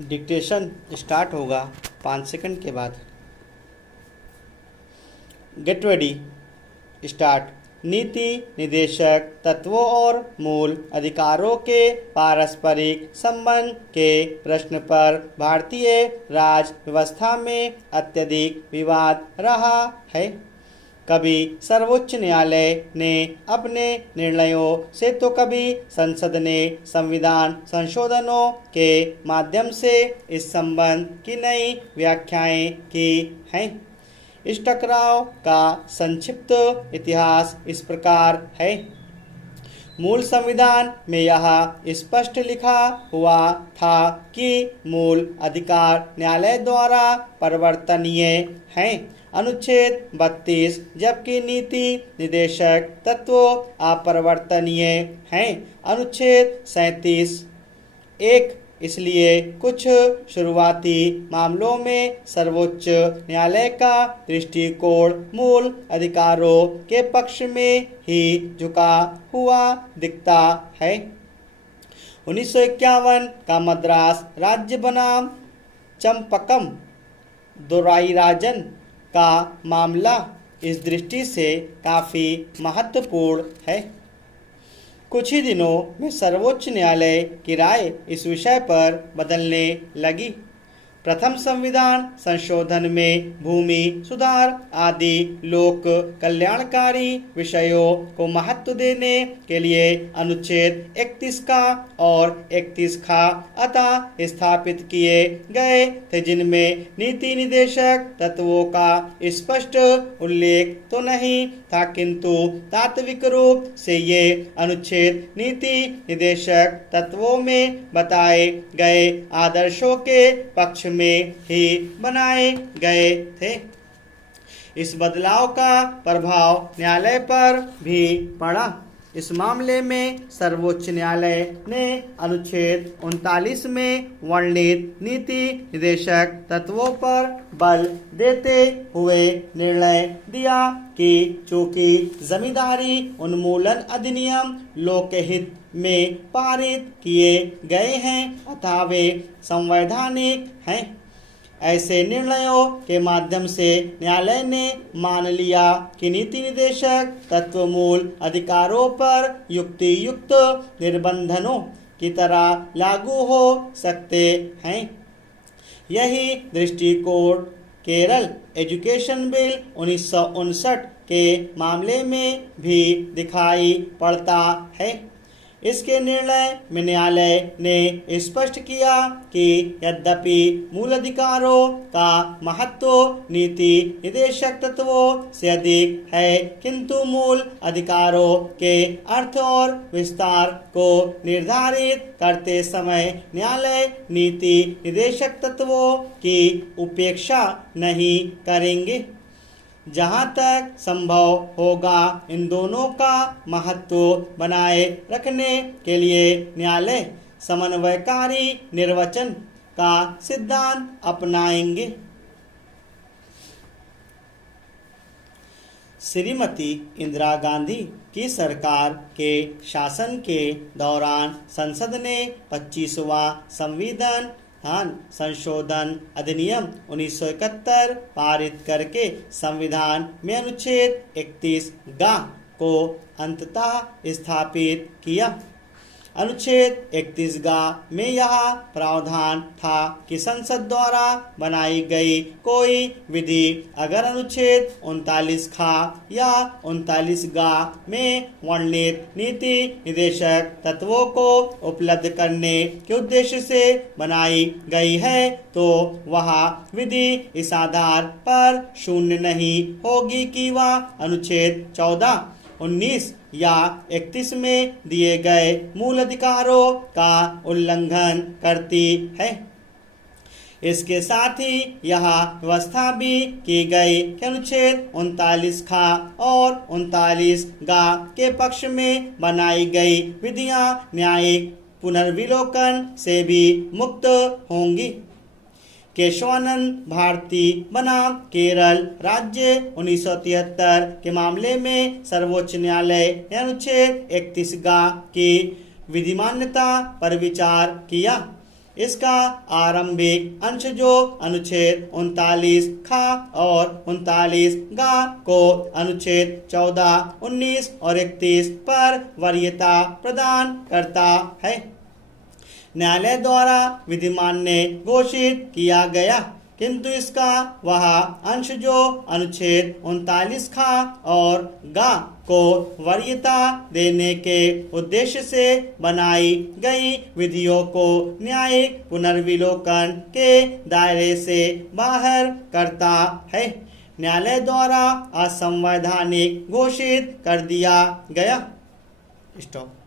Dictation start होगा 5 second के बाद। Get ready, start. नीति निदेशक तत्वों और मूल अधिकारों के पारस्परिक संबंध के प्रश्न पर भारतीय राज व्यवस्था में अत्यधिक विवाद रहा है। कभी सर्वोच्च न्यायालय ने अपने निर्णयों से तो कभी संसद ने संविधान संशोधनों के माध्यम से इस संबंध की नई व्याख्याएं की हैं। इस टकराव का संक्षिप्त इतिहास इस प्रकार है। मूल संविधान में यह स्पष्ट लिखा हुआ था कि मूल अधिकार न्यायालय द्वारा परिवर्तनीय हैं। अनुच्छेद 32, जबकि नीति निदेशक तत्व अपरिवर्तनीय हैं। अनुच्छेद 37(1), इसलिए कुछ शुरुआती मामलों में सर्वोच्च न्यायालय का दृष्टिकोण मूल अधिकारों के पक्ष में ही झुका हुआ दिखता है। 1951 का मद्रास राज्य बनाम चंपकम दोराईराजन का मामला इस दृष्टि से काफ़ी महत्वपूर्ण है। कुछ ही दिनों में सर्वोच्च न्यायालय की राय इस विषय पर बदलने लगी। प्रथम संविधान संशोधन में भूमि सुधार आदि लोक कल्याणकारी विषयों को महत्व देने के लिए अनुच्छेद 31 का और 31 का अतः स्थापित किए गए थे, जिनमें नीति निदेशक तत्वों का स्पष्ट उल्लेख तो नहीं था, किंतु तात्विक रूप से ये अनुच्छेद नीति निदेशक तत्वों में बताए गए आदर्शों के पक्ष में ही बनाए गए थे। इस बदलाव का प्रभाव न्यायालय पर भी पड़ा। इस मामले में सर्वोच्च न्यायालय ने अनुच्छेद 39 में वर्णित नीति निदेशक तत्वों पर बल देते हुए निर्णय दिया कि चूंकि जमींदारी उन्मूलन अधिनियम लोकहित में पारित किए गए हैं अतः वे संवैधानिक हैं। ऐसे निर्णयों के माध्यम से न्यायालय ने मान लिया कि नीति निदेशक तत्व मूल अधिकारों पर युक्ति युक्त निर्बंधनों की तरह लागू हो सकते हैं। यही दृष्टिकोण केरल एजुकेशन बिल 1959 के मामले में भी दिखाई पड़ता है। इसके निर्णय में न्यायालय ने स्पष्ट किया कि यद्यपि मूल अधिकारों का महत्व नीति निदेशक तत्वों से अधिक है, किंतु मूल अधिकारों के अर्थ और विस्तार को निर्धारित करते समय न्यायालय नीति निदेशक तत्वों की उपेक्षा नहीं करेंगे। जहाँ तक संभव होगा इन दोनों का महत्व बनाए रखने के लिए न्यायालय समन्वयकारी निर्वचन का सिद्धांत अपनाएंगे। श्रीमती इंदिरा गांधी की सरकार के शासन के दौरान संसद ने 25वां संविधान संशोधन अधिनियम 1971 पारित करके संविधान में अनुच्छेद 31 गा को अंततः स्थापित किया। अनुच्छेद 31 गा में यह प्रावधान था कि संसद द्वारा बनाई गई कोई विधि अगर अनुच्छेद 39 खा या 39 गा में वर्णित नीति निदेशक तत्वों को उपलब्ध करने के उद्देश्य से बनाई गई है तो वह विधि इस आधार पर शून्य नहीं होगी कि वह अनुच्छेद 14, 19 या 31 में दिए गए मूल अधिकारों का उल्लंघन करती है। इसके साथ ही यह व्यवस्था भी की गई कि अनुच्छेद 39 खा और 39 गा के पक्ष में बनाई गई विधियां न्यायिक पुनर्विलोकन से भी मुक्त होंगी। केशवानंद भारती बनाम केरल राज्य 1973 के मामले में सर्वोच्च न्यायालय ने अनुच्छेद 31 गा की विधिमान्यता पर विचार किया। इसका आरंभिक अंश जो अनुच्छेद 39 खा और 39 गा को अनुच्छेद 14, 19 और 31 पर वरीयता प्रदान करता है, न्यायालय द्वारा विधिमान्य घोषित किया गया, किंतु इसका वह अंश जो अनुच्छेद 39 खा और गा को वरीयता देने के उद्देश्य से बनाई गई विधियों को न्यायिक पुनर्विलोकन के दायरे से बाहर करता है, न्यायालय द्वारा असंवैधानिक घोषित कर दिया गया। स्टॉप।